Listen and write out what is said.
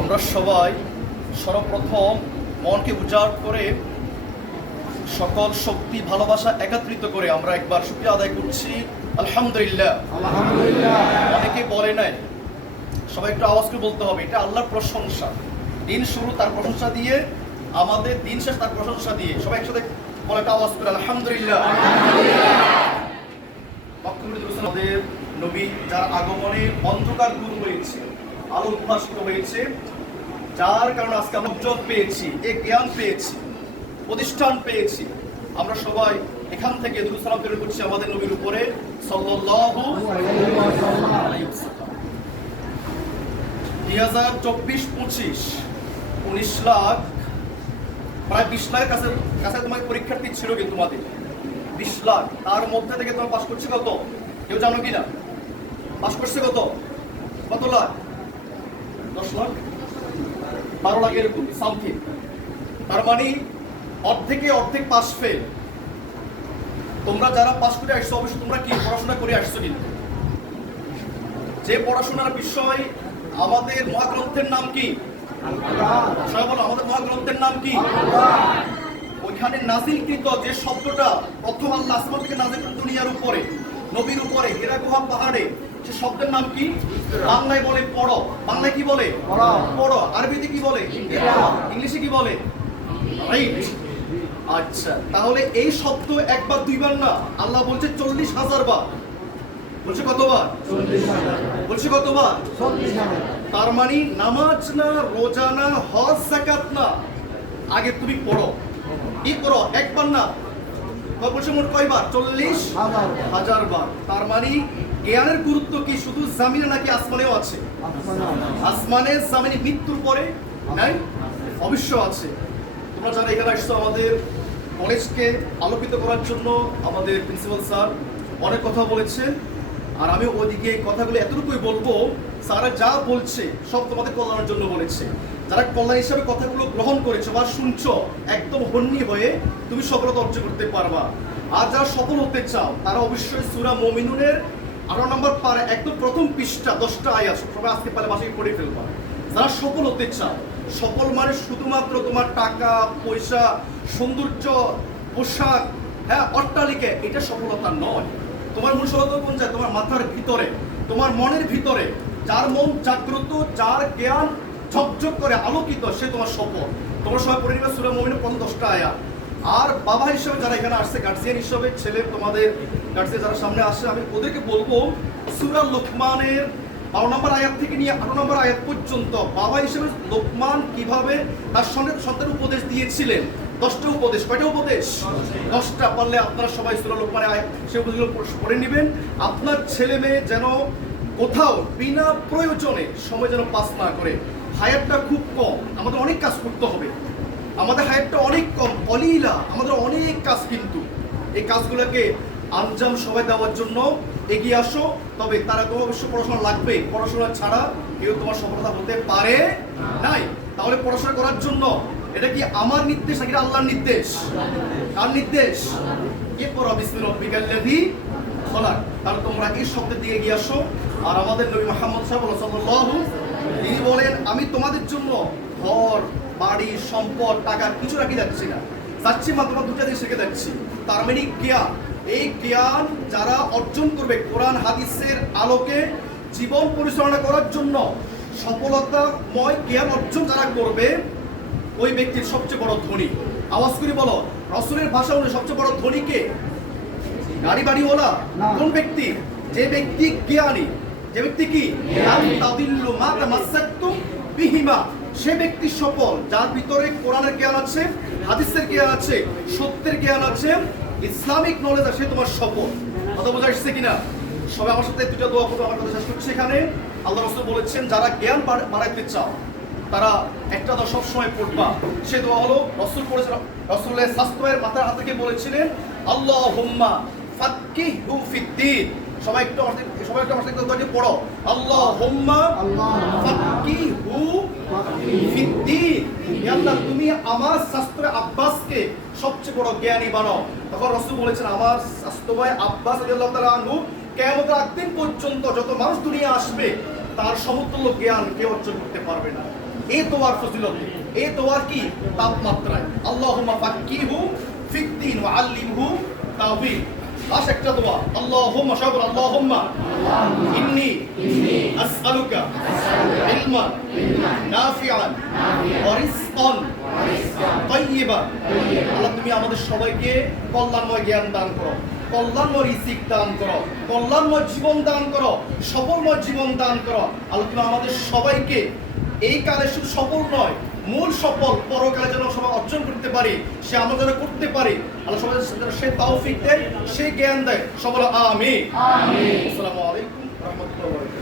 আমরা সবাই সর্বপ্রথম মনকে উজাড় করে সকল শক্তি ভালোবাসা একত্রিত করে আমরা একবার শুকরিয়া আদায় করছি আলহামদুলিল্লাহ। অনেকে বলে নাই, সবাই একটু আওয়াজ করে বলতে হবে, এটা আল্লাহর প্রশংসা। দিন শুরু তার প্রশংসা দিয়ে, আমাদের দিন শেষ তার প্রশংসা দিয়ে। সবাই একসাথে বলে একটা আওয়াজ করে আলহামদুলিল্লাহ। আমাদের নবী যার আগমনে অন্ধকার দূর হয়েছে, আলো উদ্ভাসিত হয়েছে, যার কারণে আজকে আমরা উজ্জ্বল পেয়েছি, এই জ্ঞান পেয়েছি, প্রতিষ্ঠান পেয়েছি। আমরা সবাই এখান থেকে দুরূদ সালাম প্রেরণ করছি আমাদের নবীর উপরে সাল্লাল্লাহু আলাইহি ওয়াসাল্লাম। 2024-25 19 লাখ, প্রায় 20 লাখের কাছে তোমার পরীক্ষার্থী ছিল, কিন্তু তোমাদের 20 লাখ, তার মধ্যে থেকে তোমার পাস করছে কত কেউ জানো কি না? পাস করছে কত লাখ? 10 লাখ, 12 লাখ, এরকম সামথিং। তার মানে অর্ধেক পাস ফেল। তোমরা যারা পাস করে আসছো, অবশ্যই তোমরা কি পড়াশোনা করে আসছো? কিন্তু যে পড়াশোনার বিষয়, আমাদের মহাগ্রন্থের নাম কি? সবাই বলো, আমাদের মহাগ্রন্থের নাম কি? ওইখানে নাজিলকৃত যে শব্দটা প্রথম আল্লাহ আসমান থেকে নাজিল করেন দুনিয়ার উপরে, নবীর উপরে, হিরা গুহা পাহাড়ে, সে শব্দের নাম কি? বাংলায় বলে পড়ো। বাংলায় কি বলে? পড়ো। আরবিতে কি বলে? ইংলিশে কি বলে? রাইট। আচ্ছা, তাহলে এই শব্দ একবার দুইবার না, আল্লাহ বলছে 40,000 বার। বলছে কতবার? বলছে কতবার? তার মানে নামাজ না, রোজা না, হজ যাকাত না, আগে তুমি পড়ো। কি করো? একবার না, বলছে মোট কয়বার? 40,000 বার। তার মানে জ্ঞানের গুরুত্ব কি শুধু জামিনে নাকি আসমানেও আছে? আসমানে জামিনে মৃত্যুর পরে নাই? অবশ্য আছে। তোমরা যারা এখানে আসছো, আমাদের কলেজকে আলোকিত করার জন্য আমাদের প্রিন্সিপাল স্যার অনেক কথা বলেছেন, আর আমি ওদিকে কথাগুলো এতটুকুই বলবো, স্যারা যা বলছে সব তোমাদের কল্যাণের জন্য বলেছে। যারা কল্যাণ হিসাবে কথাগুলো গ্রহণ করেছো বা শুনছো, একদম হন্যি হয়ে তুমি সফলতা অর্জন করতে পারবা। আর যারা সফল হতে চাও, তারা অবশ্যই সূরা মুমিনুনের 18 নম্বর পারা একদম প্রথম পৃষ্ঠা 10টা আয়াত সবাই আজকে পালে বাসায় পড়ে ফেলবা। যারা সফল হতে চাও, সফল মানে শুধুমাত্র তোমার টাকা পয়সা, সৌন্দর্য, পোশাক, হ্যাঁ, অট্টালিকা, এটা সফলতা নয়। তোমার মূল সফলতা কোন যায়? তোমার মাথার ভিতরে, তোমার মনের ভিতরে। যার মন জাগ্রত, যার জ্ঞান ঝকঝক করে আলোকিত, সে তোমার সফল। তোমার সবাই পড়ে নিবে সূরা মুমিনুনের প্রথম 10টা আয়াত। আর বাবা হিসেবে যারা এখানে আসছে, গার্জিয়ান হিসেবে, ছেলে তোমাদের গার্জিয়ান যারা সামনে আসছে, আমি ওদেরকে বলবো সূরা লোকমানের 12 নম্বর আয়াত থেকে নিয়ে 18 নম্বর আয়াত পর্যন্ত বাবা হিসেবে লোকমান কিভাবে তার সন্তান উপদেশ দিয়েছিলেন। 10টা উপদেশ। কয়টা উপদেশ? 10টা। পারলে আপনারা সবাই সূরা লোকমানের আয়াত সে উপদেশগুলো পড়ে নেবেন। আপনার ছেলে মেয়ে যেন কোথাও বিনা প্রয়োজনে সময় যেন পাস না করে। হায়াতটা খুব কম, আমাদের অনেক কাজ করতে হবে, আমাদের হায়াতটা অনেক কম, অলীলা, আমাদের অনেক কাজ, কিন্তু এই কাজগুলোকে আঞ্জাম সবাই দেওয়ার জন্য এগিয়ে আসো। তবে তারা তো অবশ্যই পড়াশোনা লাগবে, পড়াশোনা ছাড়া কেউ তোমার সফলতা হতে পারে নাই। তাহলে পড়াশোনা করার জন্য এটা কি আমার নির্দেশ নাকি আল্লাহর নির্দেশ? কার নির্দেশ? ইকরা বিসমি রাব্বিকাল্লাযী খলাক। তাহলে তোমরা এই শব্দের দিকে এগিয়ে আসো। আর আমাদের নবী মুহাম্মদ সাল্লাল্লাহু, তিনি বলেন, আমি তোমাদের জন্য ঘর, বাড়ি, সম্পদ, টাকা কিছু রাখি যাচ্ছি না, চাচ্ছি মাত্র দুটা জিনিস রেখে যাচ্ছি। তার মানে জ্ঞান। এই জ্ঞান যারা অর্জন করবে কোরআন হাদিসের আলোকে জীবন পরিচালনা করার জন্য, সফলতাময় জ্ঞান অর্জন যারা করবে, ওই ব্যক্তির সবচেয়ে বড় ধনী। আওয়াজ করে বলো, রাসূলের ভাষা অনুযায়ী সবচেয়ে বড় ধনী কে? গাড়ি বাড়িওয়ালা? কোন ব্যক্তি? যে ব্যক্তি জ্ঞানী। যে ব্যক্তি কি? লান তাদিল্লু মা তামাসসাকতুম বিহিমা। সে ব্যক্তি সফল যার ভিতরে কোরআনের জ্ঞান আছে, হাদিসের জ্ঞান আছে, সত্যের জ্ঞান আছে, ইসলামিক নলেজ আছে, তোমার সফল। কথা বোঝা আসছে কিনা? সবাই আমার সাথে দুটো দোয়া করবো। আমার কথা শেষ করছি এখানে। আল্লাহ রাসূল বলেছেন, যারা জ্ঞান বাড়াইতে চাও, তারা একটা দোয়া সবসময় পড়বা। সে দোয়া হলো, রাসূল পড়েছেন, রাসূলের স্বাস্থ্যের মাথার হাত থেকে বলেছিলেন, আল্লাহুম্মা ফাক্কিহু ফিদ্দীন। সবাই একটু আমার সাথে পড়ো, আল্লাহুম্মা ফাক্কিহু ফিদ্দীন। ইয়া আল্লাহ, তুমি আমার শাস্ত্রে আব্বাসকে সবচেয়ে বড় জ্ঞানী বানাও। তখন রাসূল বলেছেন, আমার শাস্ত্র ভাই আব্বাস রাদিয়াল্লাহু তাআলা আনহু কিয়ামতের আগ দিন পর্যন্ত যত মানুষ দুনিয়া আসবে, তার সমতুল্য জ্ঞান কেউ অর্জন করতে পারবে না। এই দোয়ার ফজিলত, এই দোয়ার কি তাপমাত্রায়। আল্লাহুম্মা ফাক্কিহু ফিদ্দিন ওয়া আল্লিমহু তাওয়িল। লাস্ট একটা দোয়া, আল্লাহুম্মা সবর আল্লাহুম্মা ইন্নী আসআলুকা ইলমান নাফিআন ওয়া রিজকান তাইয়্যিবান। আল্লাহ তুমি আমাদের সবাইকে কল্যাণময় জ্ঞান দান করো, কল্যাণময় রিজিক দান করো, কল্যাণময় জীবন দান করো, সফলময় জীবন দান করো। আল্লাহ তুমি আমাদের সবাইকে এই কালে শুধু সফল নয়, মূল সফল পরকালে যেন সবাই অর্জন করতে পারি, সে আমরা যেন করতে পারি। আল্লাহ সবাই সে তৌফিক দেয়, সে জ্ঞান দেয়। সবাই আমিন। আসসালামু আলাইকুম ওয়া রাহমাতুল্লাহি ওয়া বারাকাতুহু।